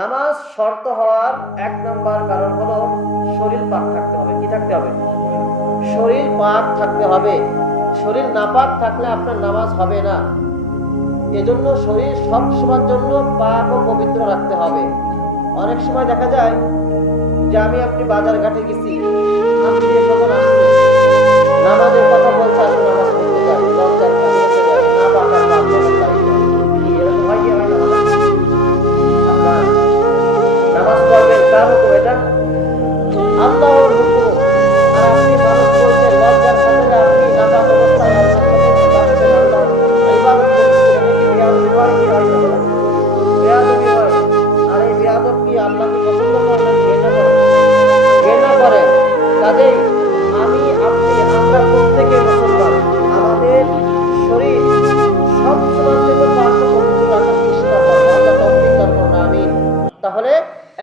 নামাজ শর্ত হওয়ার এক নাম্বার কারণ হলো শরীর পাক থাকতে হবে। কি থাকতে হবে? শরীর পাক থাকতে হবে। শরীর নাপাক থাকলে আপনার নামাজ হবে না। এজন্য শরীর সব সময়ের জন্য পাক ও পবিত্র রাখতে হবে। অনেক সময় দেখা যায় যে আপনি বাজার ঘাটে গেছি, আপনি যখন আসলে নামাজের কথা বলছে, আসলে নামাজ পড়তে যায়, লজ্জার কারণে যায় না, পাকার পাক কি এরকম হয়? কি হয় না? আপনার নামাজ পড়বেন কার হুকুম? এটা আল্লাহর হুকুম। আর আপনি মানুষ বলছেন লজ্জার খাতিরে আপনি নাপাক অবস্থায় আল্লাহর কাছে যাচ্ছেন, আল্লাহ ইবাদত করতেছেন। এটা কি বেয়াদবি হয়? কি হয় না বলেন? বেয়াদবি হয়। আর এই বেয়াদব কি আল্লাহকে পছন্দ করে না ঘৃণা করে? ঘৃণা করে। কাজেই আমরা প্রত্যেকে মুসলমান, আমাদের শরীর সব সময়ের জন্য পাক ও পবিত্র রাখার চেষ্টা করবো। আল্লাহ তৌফিক দান করুন, আমিন। তাহলে